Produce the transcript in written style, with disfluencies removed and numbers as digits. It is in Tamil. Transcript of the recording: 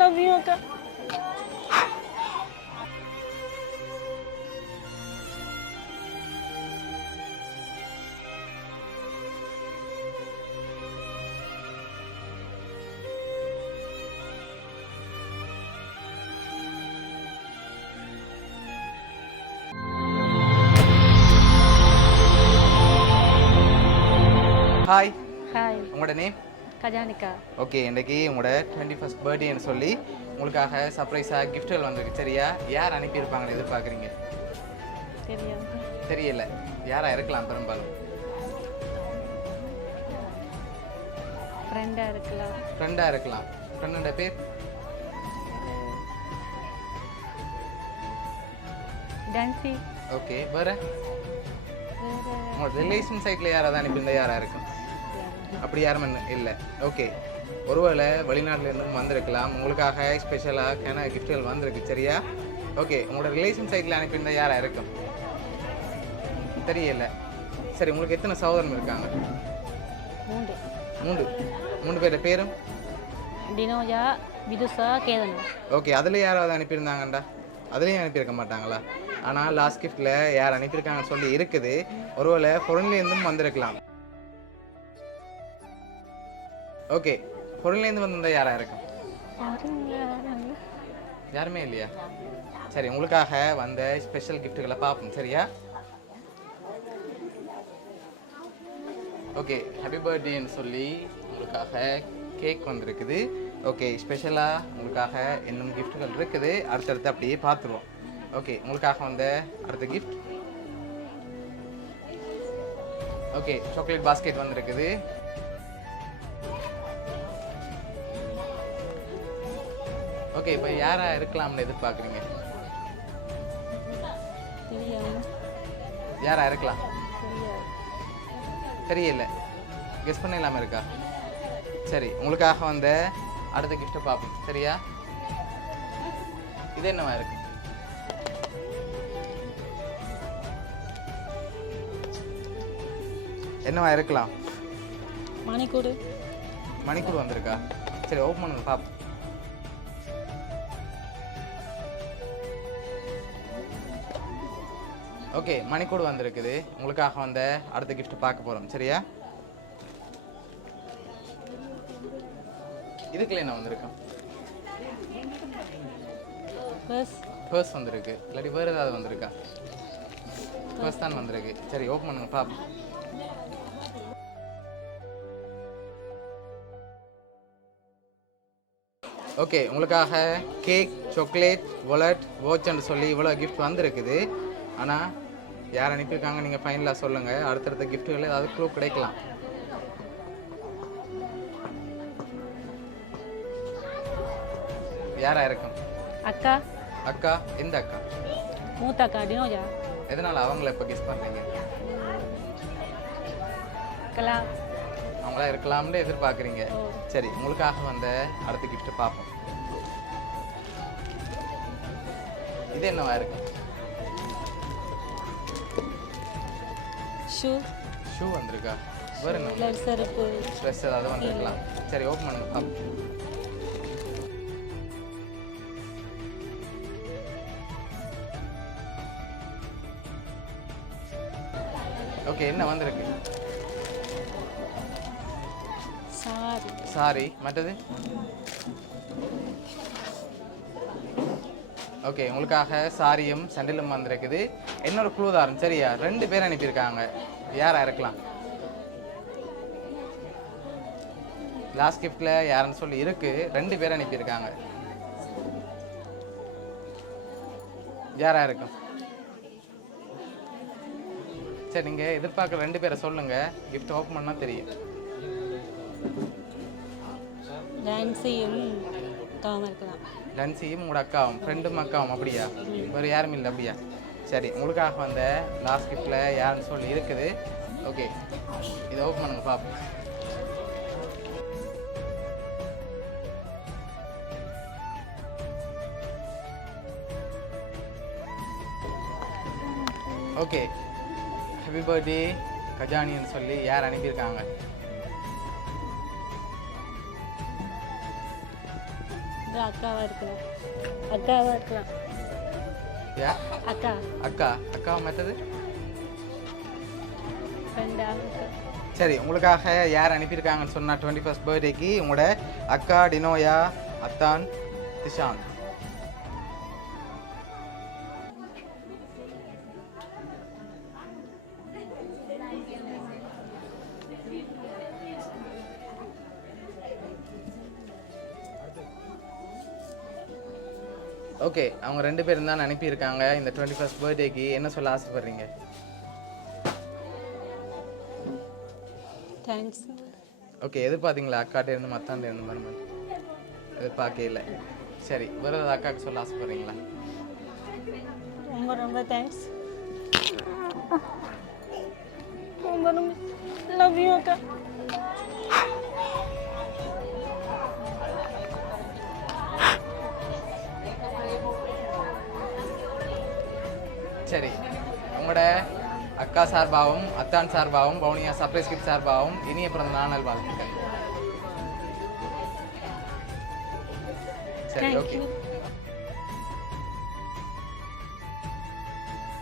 லவ் யூ அக்கா. Hi, hi. உங்களோட நேம்? கஜானிகா. ஓகே, இன்றைக்கி உங்களோட 21st பர்த்டேன்னு சொல்லி உங்களுக்காக சர்ப்ரைஸாக கிஃப்ட்டுகள் வந்திருக்கு. சரியா? யார் அனுப்பியிருப்பாங்கன்னு எதிர்பார்க்குறீங்க? தெரியல. யாராக இருக்கலாம்? பெரும்பாலும் ஃப்ரெண்டாக இருக்கலாம். ஃப்ரெண்டாக இருக்கலாம். ஃப்ரெண்டோட பேர்? டான்சி. ஓகே, வேறு? உங்களோட ரிலேஷன் சைட்டில் யாராவது அனுப்பியிருந்தால் யாராக இருக்கும்? அப்படி யாரும் இல்லை. ஓகே, ஒருவேளை வெளிநாட்டிலேருந்தும் வந்திருக்கலாம். உங்களுக்காக ஸ்பெஷலாக கிஃப்ட்டுகள் வந்திருக்கு. சரியா? ஓகே, உங்களோட ரிலேஷன் சைட்டில் அனுப்பியிருந்தால் யாராக இருக்கும்? தெரியல. சரி, உங்களுக்கு எத்தனை சகோதரன் இருக்காங்க? 3 பேரோட பேரும்? டினோஜா, விதுஷா, கேதனா. ஓகே, அதில் யாராவது அனுப்பியிருந்தாங்கண்டா? அதுலேயும் அனுப்பியிருக்க மாட்டாங்களா? ஆனால் லாஸ்ட் கிஃப்ட்டில் யார் அனுப்பியிருக்காங்கன்னு சொல்லி இருக்குது. ஒருவேளை ஃபொரின்லேருந்தும் வந்திருக்கலாம். ஓகே, ஃபொரின்லேருந்து வந்திருந்தால் யாராக இருக்கும்? யாருமே இல்லையா? சரி, உங்களுக்காக வந்த ஸ்பெஷல் கிஃப்ட்டுகளை பார்ப்போம். சரியா? ஓகே, ஹாப்பி பர்த்டேன்னு சொல்லி உங்களுக்காக கேக் வந்திருக்குது. ஓகே, ஸ்பெஷலாக உங்களுக்காக இன்னும் கிஃப்ட்டுகள் இருக்குது. அடுத்தடுத்து அப்படியே பார்த்துருவோம். ஓகே, உங்களுக்காக வந்த அடுத்த கிஃப்ட். ஓகே, சாக்லேட் பாஸ்கெட் வந்திருக்குது. ஓகே, இப்போ யாராக இருக்கலாம்னு எதிர்பார்க்குறீங்க? யாராக இருக்கலாம்? தெரியல. கெஸ் பண்ண இல்லாமல் இருக்கா? சரி, உங்களுக்காக வந்த அடுத்த கிஃப்ட்டை பார்ப்போம். சரியா? இது என்னவா இருக்கு? என்னவா இருக்கலாம்? மணிக்கூடு. மணிக்கூடு வந்திருக்கா? சரி, ஓப்பன் பண்ணுங்க பார்ப்போம். ஓகே, மணிக்கூடு வந்திருக்குது. உங்களுக்காக வந்த அடுத்த கிஃப்ட் பார்க்க போகிறோம். சரியா? இதுக்குள்ள என்ன வந்திருக்கோம்? பர்ஸ் வந்திருக்கு. இல்லாட்டி வேறு ஏதாவது வந்திருக்கா? பர்ஸ் தான் வந்திருக்கு. சரி, ஓப்பன் பண்ணுங்க பார்ப்போம். ஓகே, உங்களுக்காக கேக், சாக்லேட், வாலெட், வாட்ச்ன்னு சொல்லி இவ்வளோ கிஃப்ட் வந்திருக்குது. ஆனால் யார் அனுப்பியிருக்காங்க நீங்கள் ஃபைனலாக சொல்லுங்கள். அடுத்தடுத்த கிஃப்ட்டுகள் ஏதாவது க்ளூ கிடைக்கலாம். யாராக இருக்கும்? அக்கா. அக்கா? எந்த அக்கா? மூத்த அக்கா டினோஜா. எதனால் அவங்கள இப்போ கெஸ் பண்ணுறீங்க? அவங்களா இருக்கலாம்னு எதிர்பார்க்குறீங்க. சரி, உங்களுக்காக வந்த அடுத்த கிஃப்ட்டை பார்ப்போம். இது என்னவா இருக்கு? ஷூ வந்திருக்கா? வேறு என்ன? ட்ரெஸ் ஏதாவது வந்திருக்கலாம். சரி, ஓப்பன் பண்ணுங்க பார்ப்போம். ஓகே, என்ன வந்திருக்கு? சாரி. மற்றது? ஓகே, உங்களுக்காக சாரியும் சண்டிலும் வந்திருக்குது. இன்னொரு க்ளூ தாரம். சரியா? 2 பேர் அனுப்பியிருக்காங்க. யாரா இருக்கலாம்? லாஸ்ட் கிஃப்ட்ல யாருன்னு சொல்லி இருக்கு. 2 பேர் அனுப்பியிருக்காங்க. யாரா இருக்கும்? சரி, நீங்கள் எதிர்பார்க்குற 2 பேரை சொல்லுங்கள். கிஃப்ட் ஓப்பன் பண்ணால் தெரியும். டான்சியும் அக்காவும் இருக்கலாம். டான்சியும் உங்களோட அக்காவும், ஃப்ரெண்டும் அக்காவும். அப்படியா? வேறு யாரும் இல்லை? அப்படியா? சரி, உங்களுக்காக வந்த லாஸ்ட் கிஃப்டில் யாருன்னு சொல்லி இருக்குது. ஓகே, இதை ஓப்பன் பண்ணுங்க பார்ப்போம். ஓகே, ஹாப்பி பர்த்டே கஜானின்னு சொல்லி யார் அனுப்பியிருக்காங்க? வந்து அக்காவாக இருக்கலாம். அக்காவாக இருக்கலாம். யார்? அக்கா அக்கா. அக்காவை மற்றது? ஃப்ரெண்டாக இருக்கா. சரி, உங்களுக்காக யார் அனுப்பியிருக்காங்கன்னு சொன்னால் 21st பர்த்டேக்கு உங்களோட அக்கா டினோயா, அத்தான் திஷாந்த். ஓகே, அவங்க 2 பேரும் தான் அனுப்பியிருக்காங்க. இந்த 21st பர்த்டேக்கு என்ன சொல்ல ஆசைப்படுறீங்க? தேங்க்ஸ். ஓகே, எதிர்பார்த்தீங்களா அக்காட்டே இருந்து மத்தாண்டே இருந்து மருமன்? எதிர்பார்க்கவே இல்லை. சரி, வேறு ஏதாவது அக்காவுக்கு சொல்ல ஆசைப்படுறீங்களா? ரொம்ப ரொம்ப தேங்க்ஸ். ரொம்ப ரொம்ப லவ் யூ அக்கா. சரி, உங்களோட அக்கா சார்பாகவும் அத்தான் சார்பாகவும் பவுனியா சர்ப்ரைஸ் கிஃப்ட் சார்பாகவும் இனிய பிறந்த நாள் வாழ்த்துக்கள். சரி, ஓகே.